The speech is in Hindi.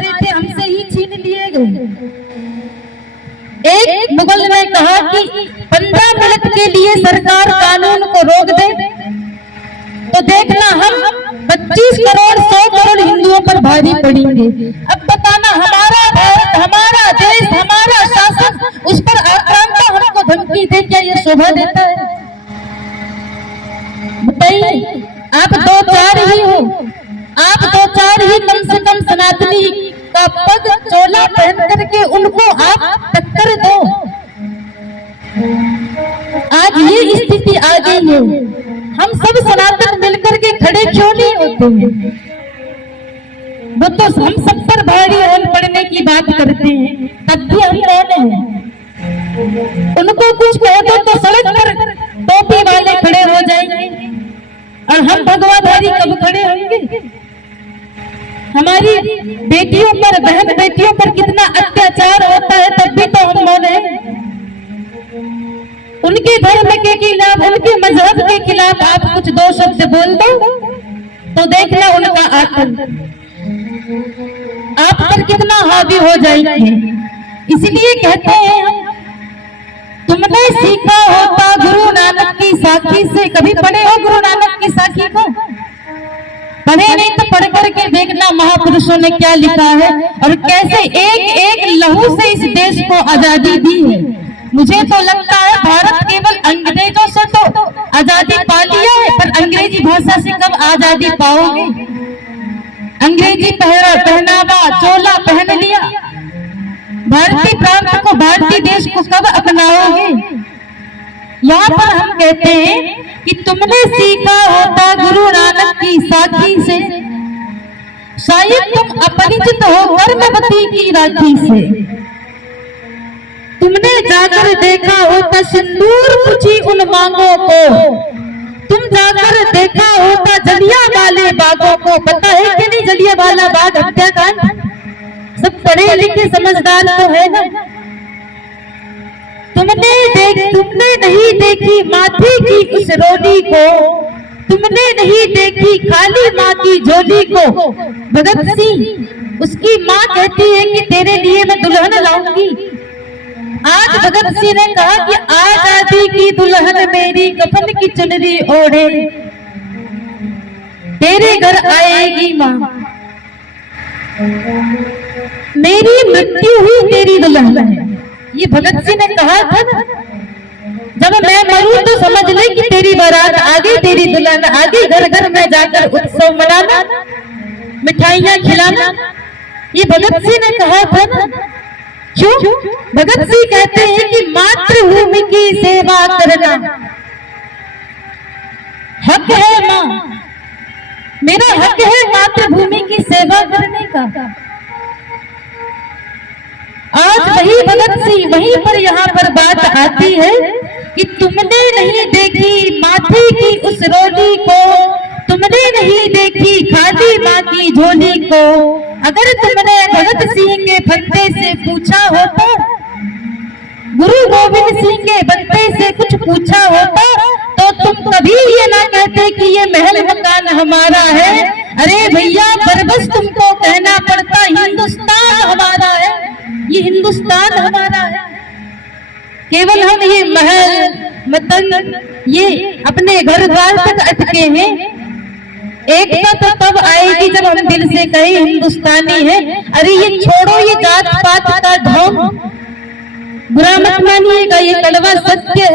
हमारे थे हमसे ही छीन लिए गए। एक मुगल ने कहा कि 15 मिनट के लिए सरकार कानून को रोक दे तो देखना हम 25 करोड़ 100 करोड़ हिंदुओं पर भारी पड़ेंगे। अब बताना हमारा भारत, हमारा देश, हमारा शासन, उस पर आक्रांता हमको धमकी दे, क्या ये शोभा देता है? बताइए, आप 2-4 ही हो, आप 2-4 ही कम से कम सनातनी का पग चोला पहन करके उनको आप टक्कर दो। आज ये स्थिति आ गई है, हम सब सनातन मिलकर के खड़े क्यों नहीं होते हैं? वो तो हम सब पर भारी होल पड़ने की बात करते हैं, तब भी हम कौन हैं? उनको कुछ कह दो तो सड़क पर टोपी वाले खड़े हो जाएंगे, और हम भगवाधारी कब खड़े होंगे? हमारी बेटियों पर, बहन बेटियों पर कितना अत्याचार होता है, तब भी तो हम मौन हैं। उनके धर्म के खिलाफ, उनके मजहब के खिलाफ आप कुछ 2 शब्द बोल दो तो देखना उनका आतंक आप पर कितना हावी हो जाएंगे। इसलिए कहते हैं हम, तुमने सीखा होता गुरु नानक की साखी से। कभी पढ़े हो गुरु नानक की साखी को? पढ़े नहीं तो पढ़ करके देखना महापुरुषों ने क्या लिखा है और कैसे एक एक लहू से इस देश को आजादी दी है। मुझे तो लगता है भारत केवल अंग्रेजों से तो आजादी पा लिया है, पर अंग्रेजी भाषा से कब आजादी पाओगे? अंग्रेजी पहनावा चोला पहन लिया, भारतीय प्रांत को, भारतीय देश को कब अपनाओगे? यहाँ पर हम कहते हैं कि तुमने सीखा होता गुरु नानक की साखी से, शायद तुम अपरिचित हो कर्मवती की राखी से। तुमने जाकर देखा होता सिंदूर पूछी उन मांगों को, तुम जाकर देखा होता जलियांवाले बागों को। पता है कि नहीं जलियांवाला बाग हत्याकांड? सब पढ़े लिखे समझदार तो है ना। तुमने नहीं देखी माथे की उस रोली को, तुमने नहीं देखी खाली माँ की झोली को। भगत सिंह, उसकी माँ कहती है कि तेरे लिए मैं दुल्हन लाऊंगी। आज भगत सिंह ने कहा कि आजादी की दुल्हन मेरी कफन की चुनरी ओढ़े, तेरे घर आएगी माँ, मेरी मृत्यु ही तेरी दुल्हन है। ये भगत सिंह ने कहा था ना, जब मैं मरूं तो समझ ले कि तेरी बारात आ गई, तेरी दुल्हन आ गई। घर घर में जाकर उत्सव मनाना, मिठाइयां खिलाना, ये भगत सिंह ने कहा था ना। क्यों? भगत सिंह कहते हैं कि मातृभूमि की सेवा करना हक है माँ, मेरा हक है मातृभूमि की सेवा करने का। आज वही भगत सिंह, वहीं पर यहाँ पर बात आती है कि तुमने नहीं देखी माथे की उस रोली को, तुमने नहीं देखी खाली माँ की झोली को। अगर तुमने भगत सिंह के फंदे से पूछा होता, गुरु गोविंद सिंह के बंदे से कुछ पूछा होता, तो तुम कभी ये ना कहते कि ये महल मकान हमारा है। अरे भैया, बरबस तुमको कहना पड़ता हिंदुस्तान हमारा है, ये हिंदुस्तान हमारा है। केवल हम ये महल मतन ये अपने घर द्वार तक अटके हैं। एकता तो तब आएगी जब हम दिल से कहें हिंदुस्तानी है। अरे ये छोड़ो ये जात पात का ढोंग, बुरा मत मानिएगा, ये कड़वा सत्य है।